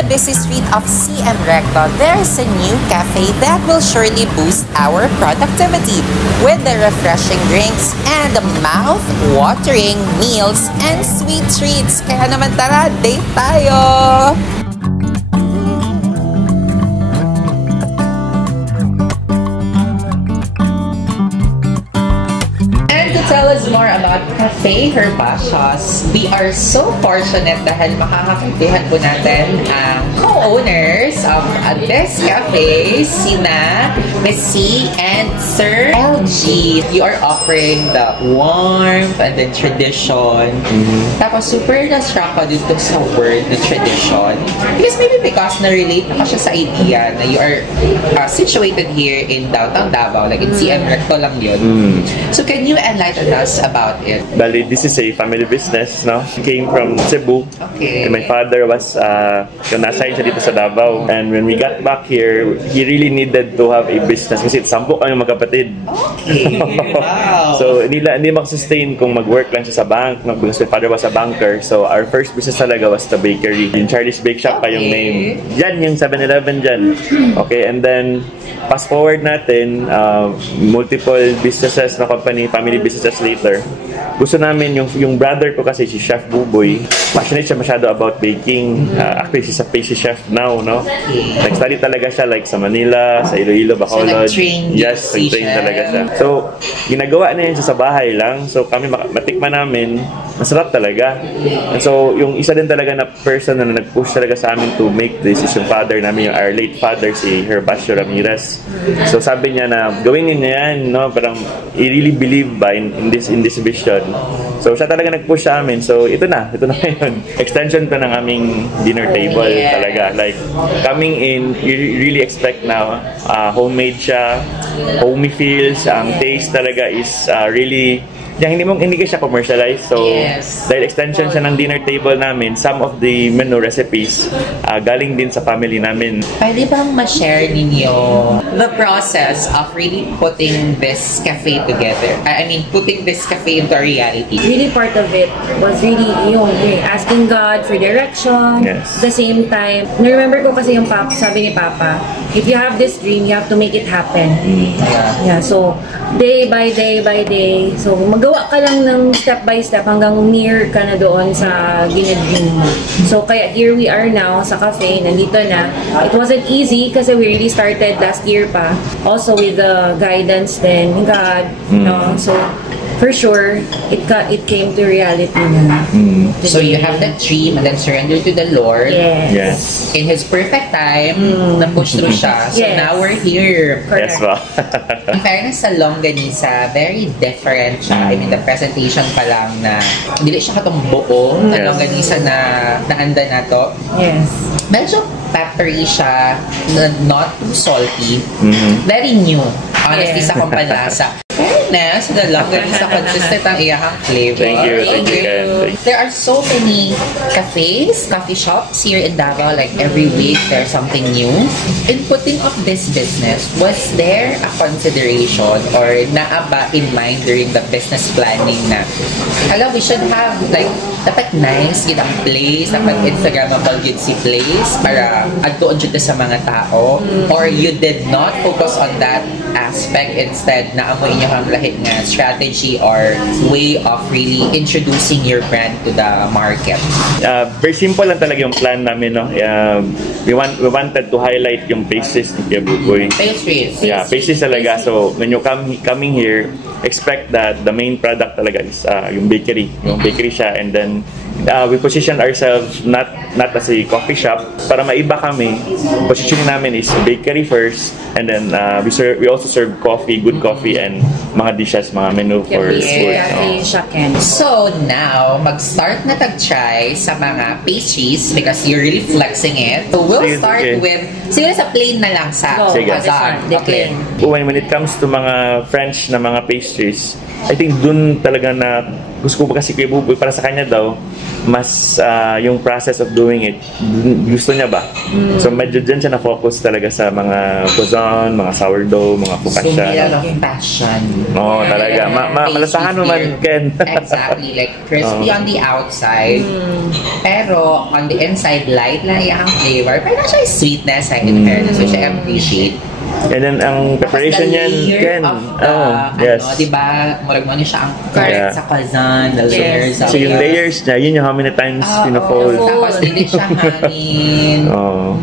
the busy street of CM Recto, there's a new cafe that will surely boost our productivity with the refreshing drinks and the mouth-watering meals and sweet treats. Kaya naman tara, date tayo! Tell us more about Cafe Herbasias. We are so fortunate dahil makakakaibigan po natin ang co-owners of this cafe, sina Miss C and Sir LG. You are offering the warmth and the tradition. Tapos super na-struck ko dito sa word, the tradition. Because na-relate na siya sa idea na you are situated here in downtown Davao, like in CM Recto lang yun. So can you enlighten us about it? Bali, this is a family business, no? Came from Cebu. Okay. And my father was, nasa siya dito sa Davao. And when we got back here, he really needed to have a business kasi 10 kami magkapatid. Okay. Wow. So, hindi makasustain kung mag-work lang siya sa bank, no? Because my father was a banker. So, our first business talaga was the bakery. Yung Charlie's Bake Shop pa yung name. Yan, yung 7-Eleven dyan. Okay, and then, fast forward natin, multiple businesses na company, family businesses later. Gusto namin yung brother ko kasi si Chef Buboy. Passionate siya masyado about baking. Actually, she's a pastry chef now, no? Nag-study talaga siya like sa Manila, sa Iloilo, Bacolod. So, nag-train talaga siya. So, ginagawa na yun siya sa bahay lang. So, kami matikman namin, masarap talaga. And so, yung isa din talaga na person na nag-push talaga sa amin to make this is yung father namin, yung our late father, si Herbasio Ramirez. So, sabi niya na gawin niya yan, no? Parang, I really believe ba in this vision. So, siya talaga nag-push sa amin. So, ito na ngayon. Extension pa ng aming dinner table talaga. Like, coming in, you really expect na homemade siya, homey feels, ang taste talaga is really hindi ka siya commercialized. So, dahil extension siya ng dinner table namin, some of the menu recipes galing din sa family namin. Pwede bang ma-share ninyo the process of really putting this cafe together? I mean, putting this cafe into a reality. Really part of it was really yung asking God for direction. Yes. At the same time, na-remember ko kasi yung sabi ni Papa, if you have this dream, you have to make it happen. Yeah, so day by day, so magawa ka lang ng step by step hanggang near ka na doon sa ginadream mo. So kaya here we are now sa cafe, nandito na. It wasn't easy kasi we really started last year pa. Also with the guidance then God, no? So for sure, it came to reality na. So you have that dream and then surrender to the Lord. Yes. In His perfect time, na-push through siya. So now we're here. Yes, ba? In fairness sa longganisa, very different siya. I mean, the presentation pa lang na hindi siya katong buo na longganisa na naanda na to. Yes. Medyo peppery siya, not too salty. Very new. Honestly, sa kumpanlasa. Fairness, the longganisa consistent ang iyahang flavor. Thank you. There are so many cafes, coffee shops here in Davao. Like every week, there's something new. In putting up this business, was there a consideration or naaba in mind during the business planning na, we should have like, dapat nice yun ang place, dapat Instagrammable yun si place para addoon dito sa mga tao? Or you did not focus on that aspect, instead naamoy niyo ang lahit nga strategy or way of really introducing your brand to the market? Very simple lang talaga yung plan namin, no? We wanted to highlight yung pastries ni Kuya Buboy. Pastries? Yeah, pastries talaga. So, when you coming here, expect that the main product talaga is yung bakery. Yung bakery siya, and then we position ourselves not as a coffee shop. Para maiba kami, positioning namin is bakery first, and then we also serve coffee, good coffee, and mga dishes, mga menu for food. So now, mag-start na tag-try sa mga pastries because you're really flexing it. So we'll start with, siguro sa plain na lang sa bazaar. When it comes to mga French na mga pastries, I think dun talaga na gusto ko kasi kay Buboy, para sa kanya daw, mas yung process of doing it, gusto niya ba? So medyo dyan siya na-focus talaga sa mga croissant, mga sourdough, mga So, focaccia. may lot of passion. Oo, talaga. Malasahan mo man, Ken. Exactly. Like, crispy on the outside. Pero, on the inside, light lang yung flavor. Pero siya yung sweetness, in fairness, which I appreciate. And then, ang preparation niyan, Ken. Yes. Diba, murag mo niya siya ang Yeah. sa croissant, the layers of So, yung layers niya, yun yung how many times pina-fold. Tapos, hindi siya hangin. Oo.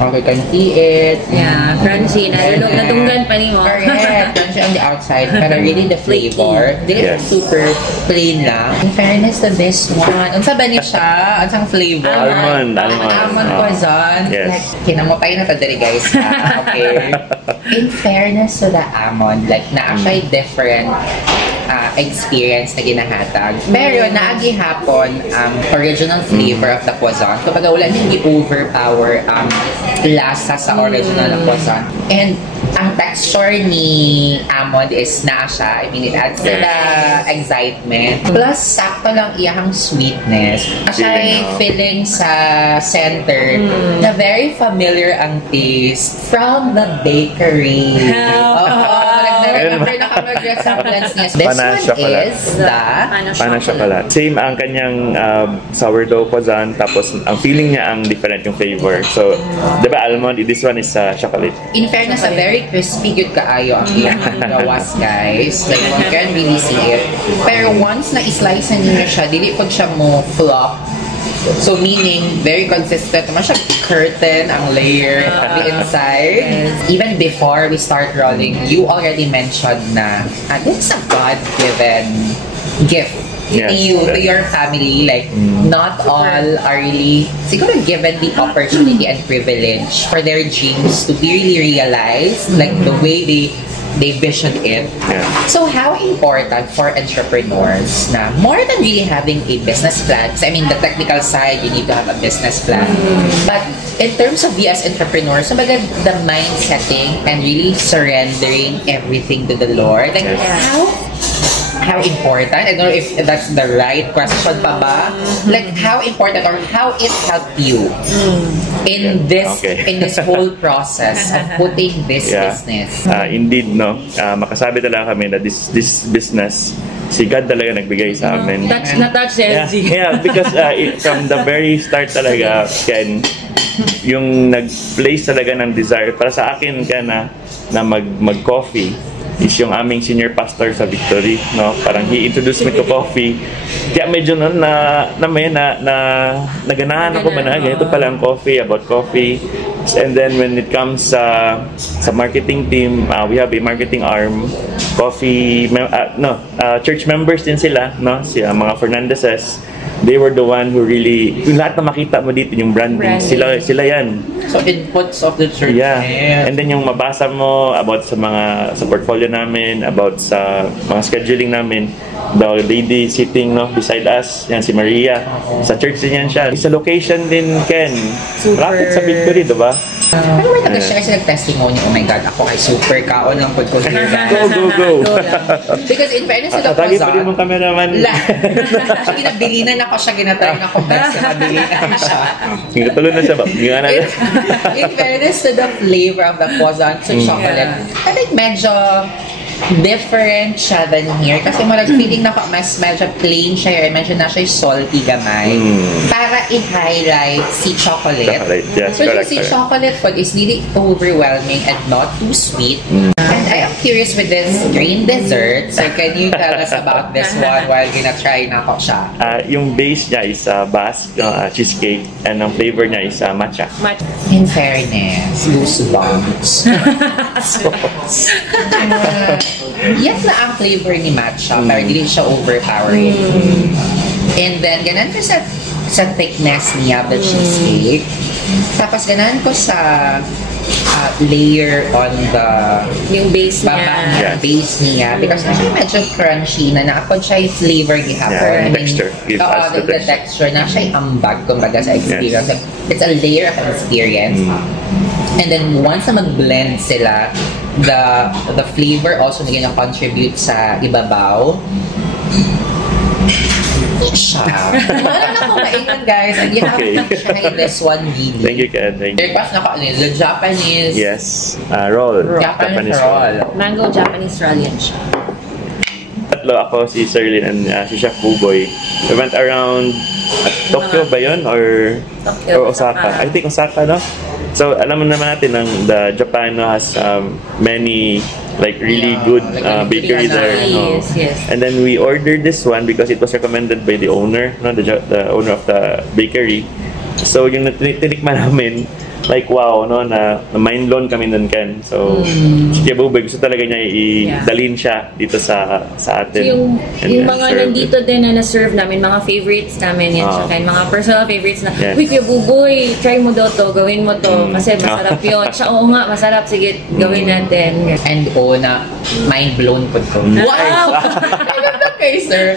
Okay, can eat. Yeah, crunchy. Nadunggan pa ni mo. Correct. Crunchy on the outside, pero really the flavor. This Yes. is super plain lang. In fairness to this one, unsa ba niya siya? Unsang flavor? Almond. Almond croissant. Yes. Like, kinamutay na to diri guys. Okay. In fairness to the almond, like, naa siya different experience na ginahatag. Pero naagi hapon ang original flavor of the croissant. Kapag wala hindi overpower ang lasa sa original na croissant. And ang texture ni almond is naa siya. I mean, it adds to the excitement. Plus, sakto lang iyang sweetness. Siya filling sa center na very familiar ang taste from the bakery. Remember na mag-resemblance niya. This one chocolate. is the Pana chocolate. Same ang kanyang sourdough croissant, tapos ang feeling niya ang different yung flavor. So, di ba almond, this one is chocolate. in fairness, a very crispy good kaayo ang iyang gawas, guys. Like, one can really see it. Pero once na islice niyo siya, dili po siya mo flop. So, meaning, very consistent. Naman siya curtain ang layer on the inside. Even before we start rolling, you already mentioned na this is a God-given gift Yes, to you, to exactly. your family. Like, not all are really, siguro given the opportunity and privilege for their dreams to be really realized, like the way they visioned it. Yeah. So how important for entrepreneurs na more than really having a business plan, because I mean the technical side, you need to have a business plan. But in terms of we as entrepreneurs, sabaga the mind setting and really surrendering everything to the Lord. Like how important, I don't know if that's the right question pa ba? Like how important or how it helped you in this whole process of putting this business. Indeed, no. Makasabi talaga kami na this business, si God talaga nagbigay sa amin. Na-touch Yeah, because from the very start talaga, Ken, yung nag-place talaga ng desire para sa akin na mag-coffee is yung aming senior pastor sa Victory, no? Parang he introduced me to coffee. Kaya medyo naganahan ako ba na ganito pala ang coffee, about coffee. And then when it comes sa marketing team, we have a marketing arm, church members din sila, no? Mga Fernandezes. They were the one who really, yung lahat na makita mo dito, yung branding. Sila yan. So inputs of the church. Yeah. And then yung mabasa mo about sa portfolio namin, about sa mga scheduling namin, the lady sitting beside us, yan si Maria. Sa church din yan siya. Sa location din, Ken. Rapid sa Victory, diba? Pero may nag-share sila testimony, oh my God, ako ay super kaon lang po ko here. Go. Because in fairness to the Tagi pa rin mong cameraman. Actually, nabilinan ako siya, ginatry na ako best na nabilinan siya. Tuloy na siya ba? In fairness to the flavor of the croissant sa chocolate, I think medyo different siya than here kasi feeling na mas medyo plain siya. I mentioned na siya salty gamay para i-highlight si chocolate. Yes, so correct, si chocolate food is really overwhelming and not too sweet. And I am curious with this green dessert. So can you tell us about this one while gina-try na ako siya? Yung base niya is Basque cheesecake and ang flavor niya is matcha. In fairness, goosebumps. Yes na ang flavor ni matcha, pero hindi siya overpowering. And then, ganan ko sa thickness niya, the cheesecake. Tapos, ganan ko sa layer on the yung base niya. Base niya. Because actually medyo crunchy na naapod siya yung flavor gihapon. Yeah, texture. The texture na siya yung ambag, kumbaga sa experience. Yes. It's a layer of an experience. And then once na mag-blend sila, the flavor also na contribute sa ibabaw. siya. Wala na akong maingon, guys. And you have to try this one, really. Thank you, Ken. Thank you. Request na ko, the Japanese... Yes. Roll. Japanese roll. Mango Japanese roll yan siya. Tatlo ako, si Sirlin and si Chef Buboy. We went around Tokyo ba yun? Or Osaka? I think Osaka, no? So, alam mo naman natin the Japan has many like really good bakery there. No? Yes. And then we ordered this one because it was recommended by the owner, no? The owner of the bakery. So, yung tinikman namin, like wow, no, na mind blown kami nun, Ken. So, si Tia Buboy, gusto talaga niya idalhin siya dito sa atin. So, yung mga nandito din na na-serve namin, mga favorites namin yan siya, Ken. Mga personal favorites na, uy, Tia Buboy, try mo daw to, gawin mo to, kasi masarap yun. Siya, oo nga, masarap, sige, gawin natin. And na mind blown po to. Wow! Okay, sir.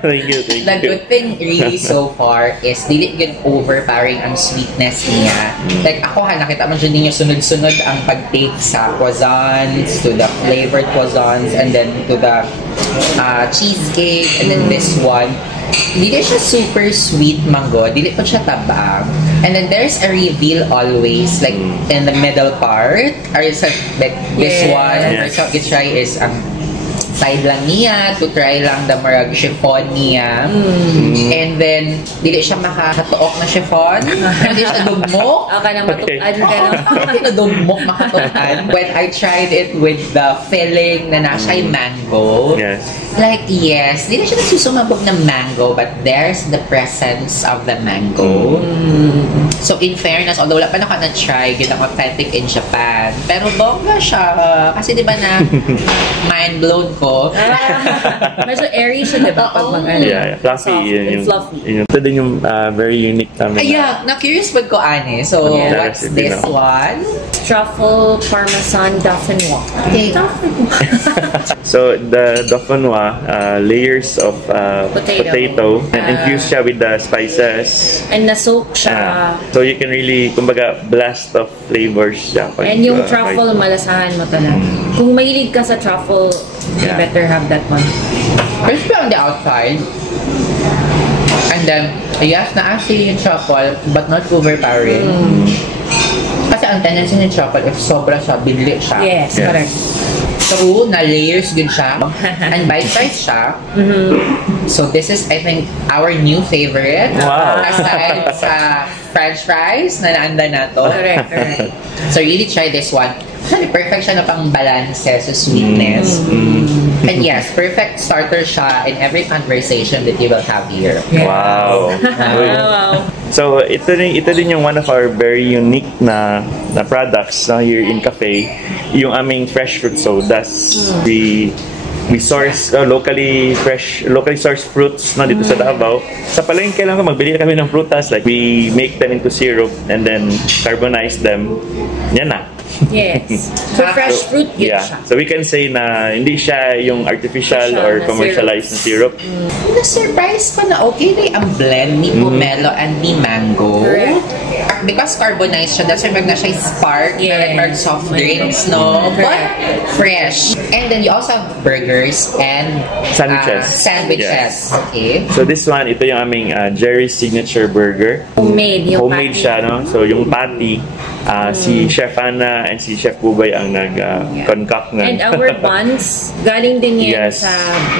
Thank you. The good thing really so far is dili good overpowering ang sweetness niya. Like ako nakita mo dyan ninyo sunod-sunod ang pag-take sa croissants, to the flavored croissants, and then to the cheesecake, and then this one. Dili siya super sweet mango, dili pa siya tabang. And then there's a reveal always, like in the middle part. Or is like this one, first what you try is side lang niya, to try lang the marag chiffon niya. And then, dili siya makakatuok na chiffon. Hindi siya dugmok. Matukan ka na. Hindi na dugmok makatukan. When I tried it with the filling na nasa mango, like yes, dili siya nagsusumabog ng mango, but there's the presence of the mango. So in fairness, although wala pa ako na-try, ginang authentic in Japan, pero bongga siya. Kasi di ba na mind blown ko. Medyo airy siya, di ba? Pag mag-ano. Fluffy. Soft and fluffy. Ito din yung very unique namin. Na-curious po ko, Ane. So, what's this one? Truffle Parmesan Dauphinoise. Okay. So, the Dauphinoise, layers of potato and infused siya with the spices. And na-soak siya. So, you can really, kumbaga, blast of flavors siya. And yung truffle, malasahan mo talaga. Kung mahilig ka sa truffle, you better have that one. Crispy on the outside. And then, yes, na-actually yung truffle, but not overpowering. Kasi ang tendency ng truffle, if sobra siya, bigli siya. Yes, correct. So, na-layers good siya. And bite-size siya. So, this is, I think, our new favorite. Wow. Aside sa French fries na naanda na to. Correct. So, really try this one. Actually, perfect siya na pang balance sa sweetness. And yes, perfect starter siya in every conversation that you will have here. Wow. So, ito din yung one of our very unique na products here in Cafe, yung aming fresh fruit sodas. We source locally sourced fruits dito sa Davao. Sa palengke lang magbili kami ng prutas, like we make them into syrup and then carbonize them. Yan na. Yes. So fresh fruit yun siya. So we can say na hindi siya yung artificial or commercialized na syrup. Na-surprise ko na okay na ang blend ni pomelo and ni mango. Correct. Because carbonized siya, that's why na siya spark, like soft drinks, no? Correct. But fresh. And then you also have burgers and sandwiches. Yes. Okay. So this one, ito yung aming Jerry's Signature Burger. Homemade Homemade siya, no? So yung patty, si Chef Anna and si Chef Buboy ang nag-concoct na. And our buns, galing din yan sa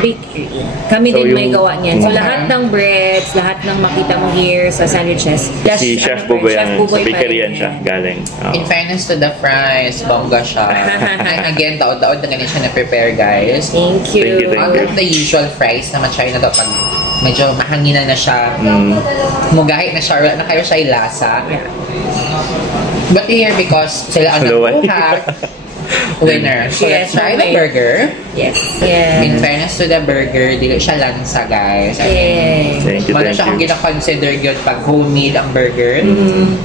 bakery. Kami din may gawa niyan. So lahat ng breads, lahat ng makita mo here sa sandwiches. Si Chef Buboy ang sa bakery yan siya galing. In fairness to the fries, bongga siya. And again, taod-taod na ganyan siya na-prepare, guys. Thank you. Out of the usual fries na matry na daw pag medyo mahanginan na siya, mugahit na siya, wala na kayo siya ilasa. But here, because sila ang nakuha, winner. So let's try the burger. Yes. In fairness to the burger, dili siya lansa, guys. Thank you. Wala siya kung gina-consider yun pag homemade ang burger.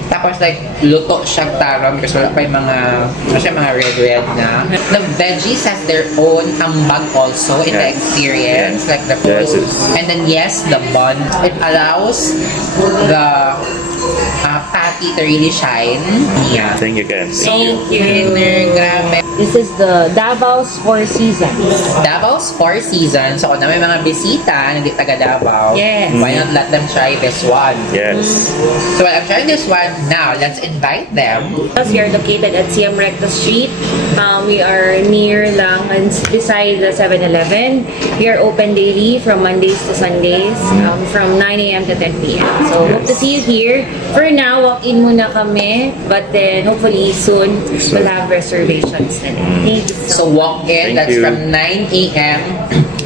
Tapos like, luto siya taron kasi wala pa yung mga red na. The veggies has their own ambag also in the experience. Like the food. And then yes, the bun. It allows the Patty to really shine. Yeah. Thank you, Ken. So, Thank you. winner, grabe. This is the Davao's Four Seasons. Davao's Four Seasons. So, kung na may mga bisita, hindi taga Davao, Yes. why not let them try this one? Yes. So, while I'm trying this one now, let's invite them. We are located at CM Recto Street. We are near lang and beside the 7-Eleven. We are open daily from Mondays to Sundays from 9 a.m. to 10 p.m. So, hope to see you here. For now, walk-in muna kami. But then, hopefully, soon, we'll have reservations na din. Thank you So, so walk in. Thank That's you. from 9 a.m.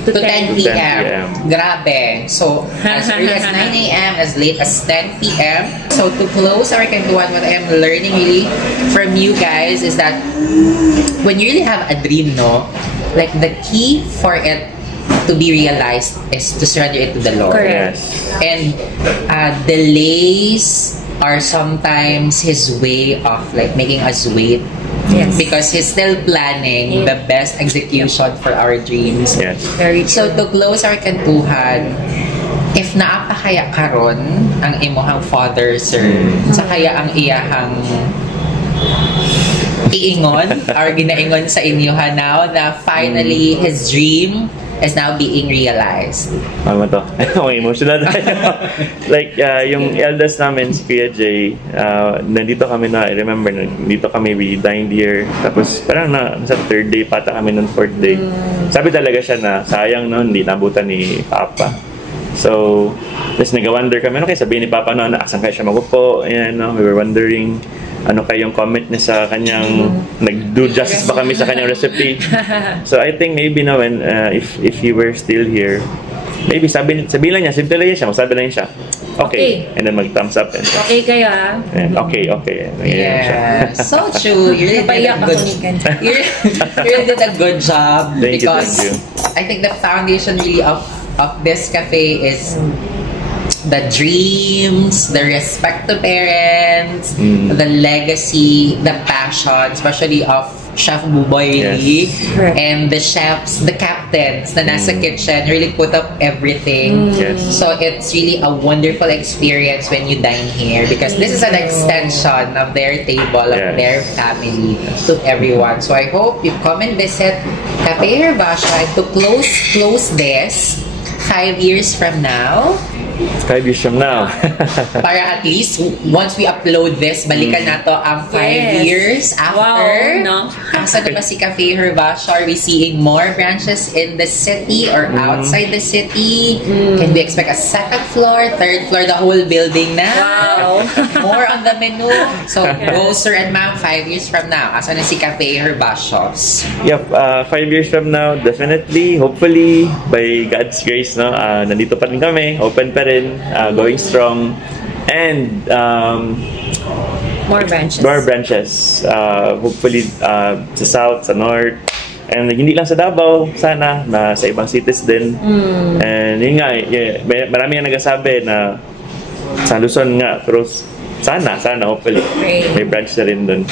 to 10 p.m. 10 p.m. Grabe. So, as early as 9 a.m., as late as 10 p.m. So, to close our Kwentuhan, what I'm learning really from you guys is that when you really have a dream, no? Like, the key for it to be realized is to surrender it to the Lord. Correct. Yes. And delays are sometimes His way of like making us wait. Yes. Because He's still planning the best execution for our dreams. Yes. Very So to close our kantuhan, if naapakaya karon ang imuhang father, sir, sa kaya ang iyahang iingon or ginaingon sa inyo now na finally his dream is now being realized. Ano to? Emotional tayo. Like, yung eldest namin, si Kuya Jay, nandito kami na, I remember, nandito kami, we dined here. Tapos, parang sa third day, pata kami nun, fourth day. Sabi talaga siya na, sayang no, hindi nabutan ni Papa. So, tapos nag-wonder kami, ano kaya sabihin ni Papa no, asan kaya siya magupo? Ayan, no, we were wondering, ano kayong comment niya sa kanyang nag-do justice ba kami sa kanyang recipe. So I think maybe na when if he were still here, maybe sabihin lang niya, simple lang siya, magsabi lang siya okay, and then mag-thumbs up and Okay kayo ah. and okay. Ganyan siya. Yeah, so true. You really did a Napaiyak good. ako ni Ken. You really did a good job. Thank you, Because thank you. I think the foundation really of this cafe is the dreams, the respect to parents, the legacy, the passion, especially of Chef Buboy really, Correct. and the chefs, the captains na nasa kitchen really put up everything. Yes. So it's really a wonderful experience when you dine here because this is an extension of their table, of Yes. their family to everyone. So I hope you come and visit Cafe Herbasha to close this 5 years from now. 5 years from now. Para at least once we upload this, balikan na to ang 5 Yes. years after. Wow, no? Asa na ba si Cafe Herbasha? Are we seeing more branches in the city or outside the city? Can we expect a second floor, third floor, the whole building na? Wow. More on the menu. So, go sir and ma'am, 5 years from now. Asa na si Cafe Herbasha's? Yep, 5 years from now, definitely, hopefully, by God's grace, no, nandito pa rin kami, open pa rin, going strong, and More branches. more branches, hopefully sa south, sa north, and hindi lang sa Davao, sana, na sa ibang cities din. And yun nga, marami nga nagsasabi na sa Luzon nga, pero sana, hopefully, Great. may branch na rin dun.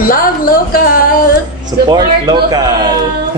Love local! Support local.